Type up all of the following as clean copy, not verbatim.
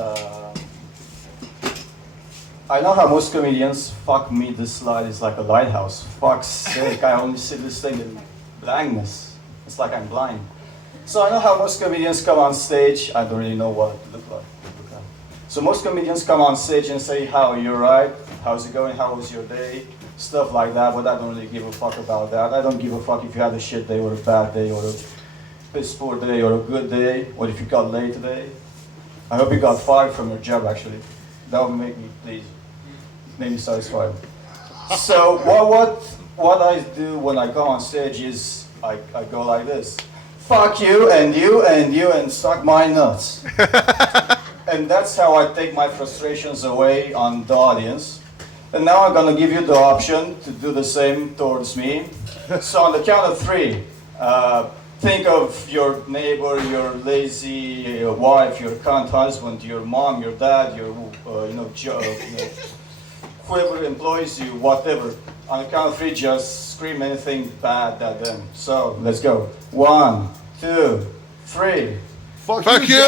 Uh, I know how most comedians fuck me. This slide is like a lighthouse. Fuck's sake, I only see this thing in blankness. It's like I'm blind. So I know how most comedians come on stage. I don't really know what it look like. So most comedians come on stage and say, "How, you're right? How's it going? How was your day?" Stuff like that. But I don't really give a fuck about that. I don't give a fuck if you had a shit day or a bad day or a piss poor day or a good day, or if you got late today. I hope you got fired from your job. Actually, that would make me satisfied. So what I do when I come on stage is I go like this. Fuck you and you and you and suck my nuts. And that's how I take my frustrations away on the audience. And now I'm gonna give you the option to do the same towards me. So on the count of three, think of your neighbor, your lazy wife, your cunt husband, your mom, your dad, your whoever employs you, whatever. On the count of three, just scream anything bad at them. So let's go. 1, 2, 3. Fuck you!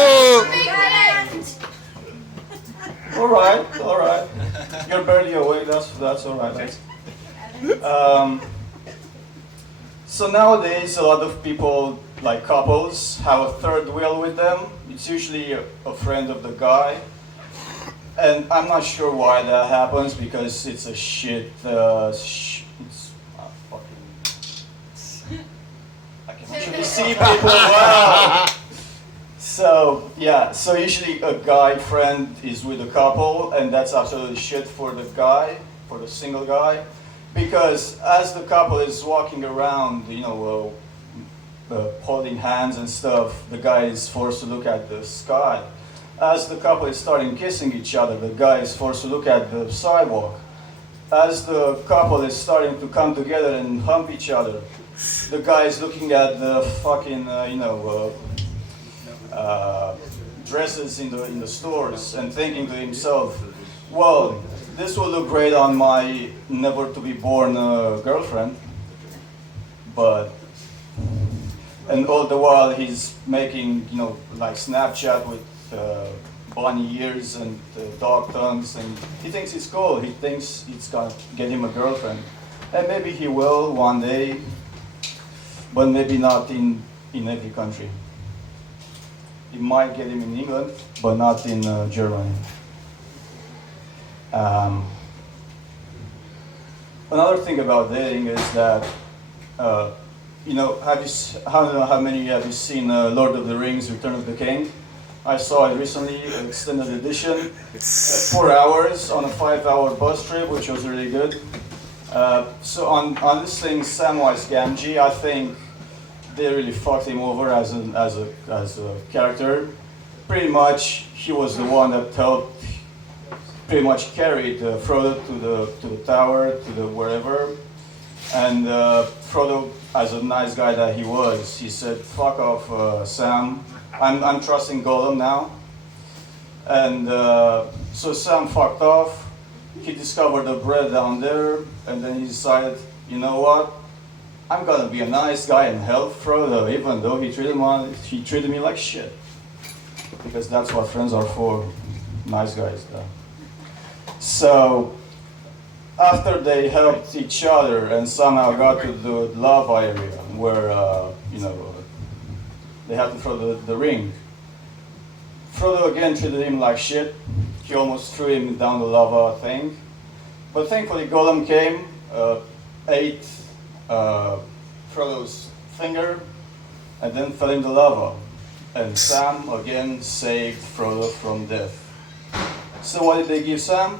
All right. You're barely awake. That's all right. So nowadays, a lot of people, like couples, have a third wheel with them. It's usually a friend of the guy. And I'm not sure why that happens, because it's a shit, I can actually see people, wow! So, yeah, so usually a guy friend is with a couple, and that's absolutely shit for the guy, for the single guy, because as the couple is walking around, holding hands and stuff, the guy is forced to look at the sky. As the couple is starting kissing each other, the guy is forced to look at the sidewalk. As the couple is starting to come together and hump each other, the guy is looking at the fucking, dresses in the stores and thinking to himself, well, this will look great on my never-to-be-born girlfriend, and all the while he's making, like Snapchat with bunny ears and dog tongues, and he thinks it's cool. He thinks it's gonna get him a girlfriend, and maybe he will one day, but maybe not in every country. It might get him in England, but not in Germany. Another thing about dating is that, I don't know how many have you seen Lord of the Rings, Return of the King? I saw it recently, an extended edition, 4 hours on a 5-hour bus trip, which was really good. So on this thing, Samwise Gamgee, I think they really fucked him over as a character. Pretty much, he was the one that helped, pretty much carried Frodo to the tower, to the wherever. And Frodo, as a nice guy that he was, he said, "Fuck off, Sam. I'm trusting Gollum now." And so Sam fucked off. He discovered the bread down there, and then he decided, you know what? I'm gonna be a nice guy and help Frodo, even though he treated me like shit. Because that's what friends are for, nice guys. So after they helped each other and somehow got to the lava area where they had to throw the ring, Frodo again treated him like shit. He almost threw him down the lava thing. But thankfully Gollum came, ate Frodo's finger, and then fell in the lava. And Sam again saved Frodo from death. So what did they give Sam?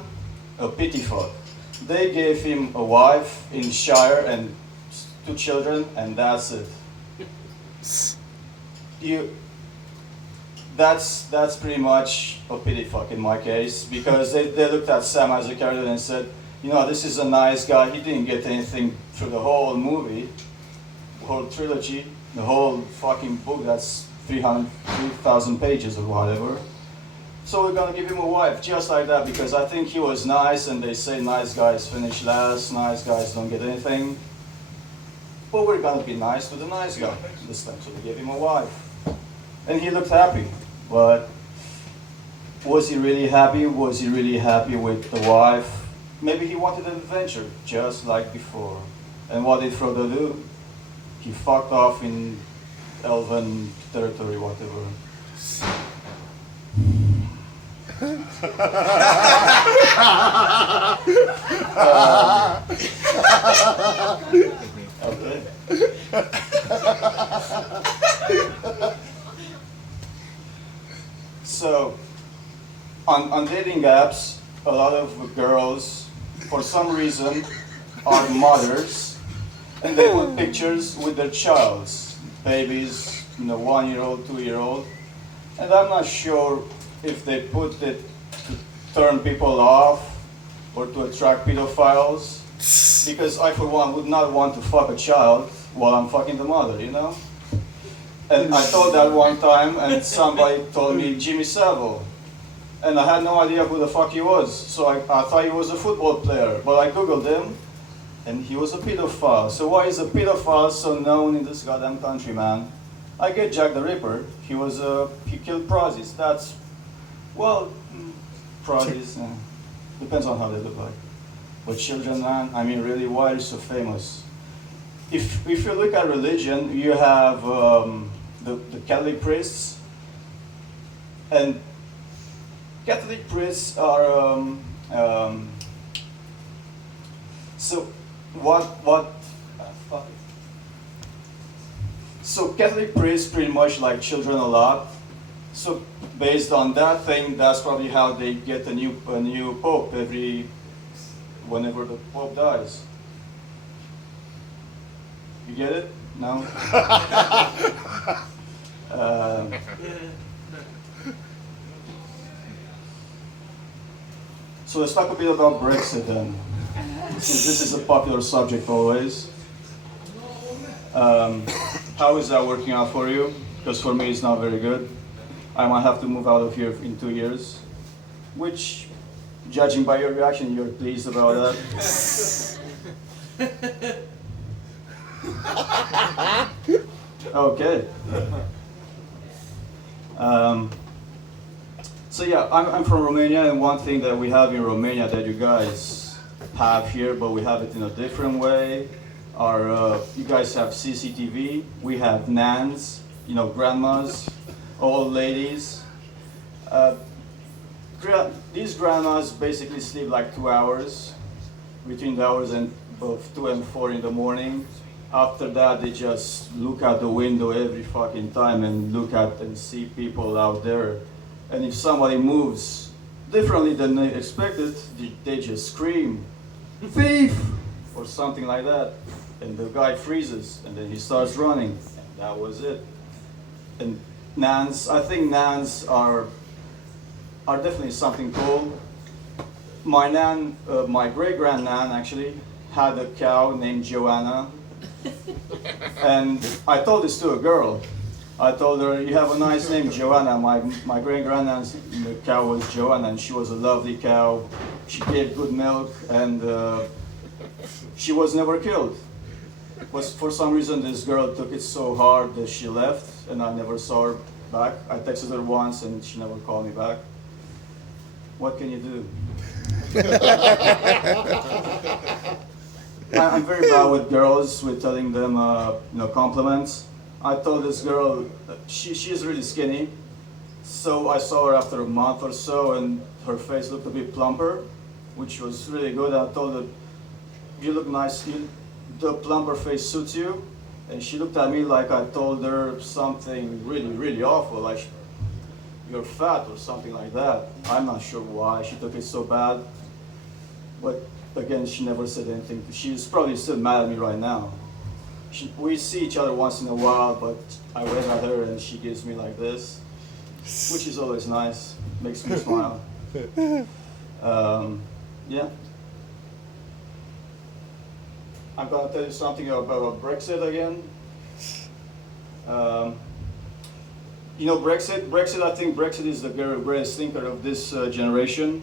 A pity fuck. They gave him a wife in Shire and 2 children, and that's it. That's pretty much a pity fuck in my case, because they looked at Sam as a character and said, this is a nice guy. He didn't get anything through the whole movie, the whole trilogy, the whole fucking book that's 3,000 pages or whatever. So we're gonna give him a wife just like that, because I think he was nice, and they say nice guys finish last, nice guys don't get anything. But we're gonna be nice to the nice guy this time, so they gave him a wife. And he looked happy. But Was he really happy? Was he really happy with the wife? Maybe he wanted an adventure, just like before. And what did Frodo do? He fucked off in elven territory, whatever. Okay. So, on dating apps, a lot of girls, for some reason, are mothers, and they put pictures with their childs, babies, 1-year-old, 2-year-old, and I'm not sure if they put it to turn people off or to attract pedophiles, because I, for one, would not want to fuck a child while I'm fucking the mother, you know? And I told that one time, and somebody told me Jimmy Savile. And I had no idea who the fuck he was. So I thought he was a football player. But I Googled him, and he was a pedophile. So why is a pedophile so known in this goddamn country, man? I get Jack the Ripper. He killed prodigies. That's, well, prodigies, depends on how they look like. But children, man, I mean, really, why are you so famous? If you look at religion, you have the Catholic priests, and Catholic priests are so so Catholic priests pretty much like children a lot. So based on that thing, that's probably how they get a new pope whenever the pope dies. You get it? No? So let's talk a bit about Brexit then. Since this is a popular subject always. How is that working out for you? Because for me it's not very good. I might have to move out of here in 2 years. Which, judging by your reaction, you're pleased about that. Okay. So yeah, I'm from Romania, and one thing that we have in Romania that you guys have here, but we have it in a different way, are you guys have CCTV, we have nans, grandmas, old ladies. These grandmas basically sleep like 2 hours, between the hours of 2 and 4 in the morning. After that, they just look out the window every fucking time and look at and see people out there. And if somebody moves differently than they expected, they just scream, "Thief!" or something like that. And the guy freezes, and then he starts running. And that was it. And nans, I think nans are definitely something cool. My nan, my great-grand-nan actually, had a cow named Joanna. And I told this to a girl. I told her, "You have a nice name, Joanna." My great-grandnan's cow was Joanna, and she was a lovely cow. She gave good milk, and she was never killed. But for some reason, this girl took it so hard that she left, and I never saw her back. I texted her once, and she never called me back. What can you do? I'm very bad with girls, with telling them, compliments. I told this girl, she's really skinny, so I saw her after a month or so, and her face looked a bit plumper, which was really good. I told her, "You look nice, the plumper face suits you." And she looked at me like I told her something really, really awful, like, "You're fat," or something like that. I'm not sure why she took it so bad, but again, she never said anything. She's probably still mad at me right now. We see each other once in a while, but I wave at her and she gives me like this, which is always nice, makes me smile. Yeah. I'm gonna tell you something about Brexit again. Brexit, I think Brexit is the greatest thinker of this generation.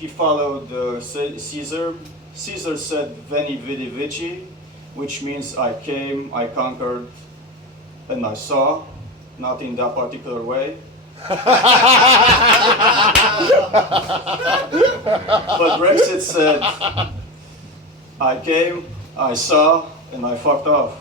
He followed Caesar. Caesar said "Veni, vidi, vici," which means I came, I conquered, and I saw, not in that particular way. But Brexit said, I came, I saw, and I fucked off.